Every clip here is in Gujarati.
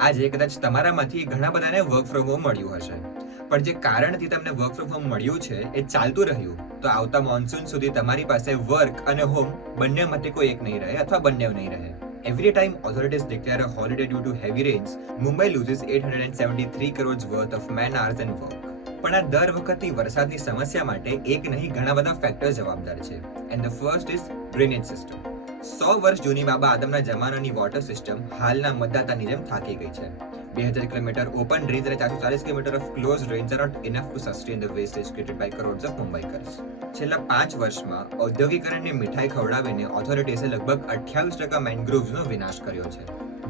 આજે કદાચ તમારામાંથી ઘણા બધાને વર્ક ફ્રોમ હોમ મળ્યું હશે. પણ જે કારણથી તમને વર્ક ફ્રોમ હોમ મળ્યું છે એ ચાલતું રહ્યું તો આવતા મોન્સૂન સુધી તમારી પાસે વર્ક અને હોમ બંનેમાંથી કોઈ એક નહીં રહે અથવા બંને નહીં રહે. Every time authorities declare a holiday due to heavy rains, Mumbai loses 873 crores worth of man hours and work. પણ આ દર વખતની વરસાદની સમસ્યા માટે એક નહીં ઘણા બધા ફેક્ટર જવાબદાર છે. And the first is drainage system સો વર્ષ જૂની બાબા આદમના જમાનાની વોટર સિસ્ટમ હાલના મતદાતાની જેમ થાકી ગઈ છે. બે હજાર કિલોમીટર ઓપન રેન્જ અને ચારસો ચાલીસ kilometre of close range are not enough to sustain the wastage created by crores of Mumbaikars છેલ્લા પાંચ વર્ષમાં ઔદ્યોગિકરણની મીઠાઈ ખવડાવીને ઓથોરિટીઝે લગભગ અઠ્યાવીસ ટકા મેનગ્રોવ્સનો વિનાશ કર્યો છે.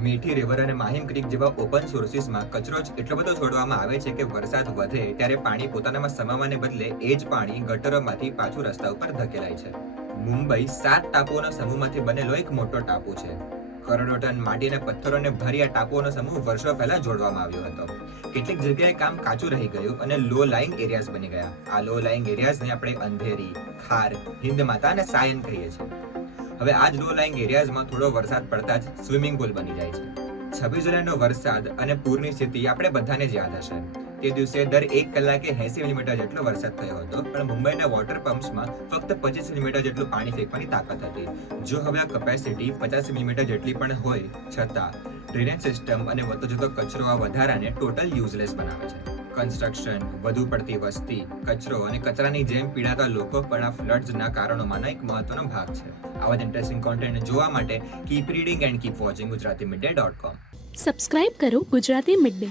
મીઠી રિવર અને માહિમ ક્રીક જેવા ઓપન સોર્સિસમાં કચરો જ એટલો બધો છોડવામાં આવે છે કે વરસાદ વધે, ત્યારે પાણી પોતાનામાં સમાવાને બદલે એ જ પાણી ગટરોમાંથી પાછું રસ્તા ઉપર ધકેલાય છે. મુંબઈ સાત ટાપુઓના સમૂહમાંથી બનેલો એક મોટો ટાપુ છે. કરોડો ટન માટીના પથ્થરોને ભરી આ ટાપુઓનો સમૂહ વર્ષો પહેલા જોડવામાં આવ્યો હતો. કેટલીક જગ્યાએ કામ કાચું રહી ગયું અને લો લાઇંગ એરિયાઝ બની ગયા. આ લો લાઇંગ એરિયાઝને આપણે અંધેરી, ખાર હિંદમાતા માતા અને સાયન કહીએ છીએ. હવે આ જ લો લાઇંગ એરિયાઝમાં થોડો વરસાદ પડતા જ સ્વિમિંગ પુલ બની જાય છે. છવ્વીસ જુલાઈનો વરસાદ અને પૂરની સ્થિતિ આપણે બધાને જ યાદ હશે. તે દિવસે દર એક કલાકે એસી મિલીમીટર જેટલો વરસાદ થયો હતો, પણ મુંબઈના વોટર પમ્પ્સમાં ફક્ત પચીસ મિલીમીટર જેટલું પાણી ફેંકવાની તાકાત હતી. જો હવે આ કપેસિટી પચાસ મિલીમીટર જેટલી પણ હોય, છતાં ડ્રેનેજ સિસ્ટમ અને વધતો જતો કચરો આ વધારાને ટોટલ યુઝલેસ બનાવે છે. કન્સ્ટ્રક્શન વધુ પડતી વસ્તી, કચરો અને કચરાની જેમ પીડાતા લોકો પણ આ ફ્લડ્સના કારણોમાંના એક મહત્વનો ભાગ છે. આવા જ ઇન્ટરેસ્ટિંગ કોન્ટેન્ટ જોવા માટે keep reading and keep watching Gujarati midday dot com subscribe કરો Gujarati mid day